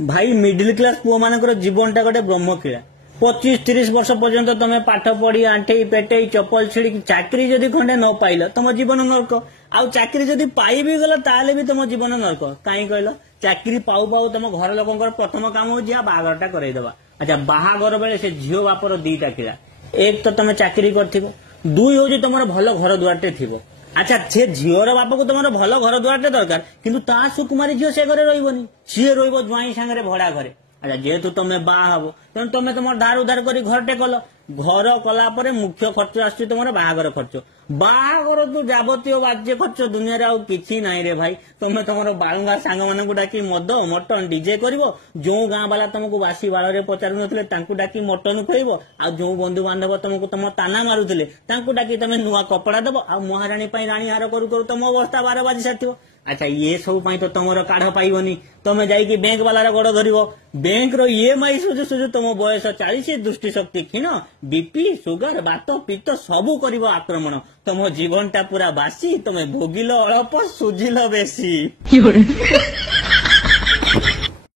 भाई middle class पुओ मानकर जीवनटा गोटे ब्रह्मक्रीड़ा 25-30 वर्ष पर्यंत तुम पाठ पढ़ी आंठे पेटे चपल छिड़ी चाकरी जदि खंडे न पाइल तुम जीवन नरक आउ चाकरी जदि पाई भी गल ताले भी तुम जीवन नरक कहीं कहल चाकरी पाऊ पाऊ तुम घर लोक प्रथम काम हो बाहाघरटा करईदबा। अच्छा बाहाघर बेले से झील बापर दीटा कीड़ा एक तो तुम चाकरी कर दुई हूँ तुम भल घर दुआरटे थी। अच्छा से झीवर बाप को तुम भल घर दुआरटे दरकार किंतु ता सुकुमारी झील से घरे रही सी रही ज्वाई सांगे भड़ा घरे। अच्छा जेहेतु तुम बाहब तेणु तुम तुम धार उधार कर घरटे कल घर कला मुख्य खर्च आस तुम बाहागर खर्च बाहागर तो जावतीय बाज्य खर्च दुनिया रे किसी ना रे भाई तुम तुम बालुंगा सांग मान डाकी मद मटन डीजे कर जो गाँ वाला तुमको बासी बाड़ में पचारू न डाकी मटन खुएब आ जो बंधु बांधव तुमको तुम ताना मारुले डाकी तुम नुआ कपड़ा दब आ महाराणी राणी हार करू तुम अवस्था 12 बाजी सारी। अच्छा ये सब तो तुम काढ़ पाइबनी तुम जाइए बैंक वाला गोड़ धर बैंक रो ईएमआई सुझु सुझु तुम बयस 40 दृष्टि शक्ति क्षीण बीपी सुगर बात पित्त सबू कर आक्रमण तुम जीवन टा पूरा बासी तुम भोगिल अल्प सुझिल बेसी।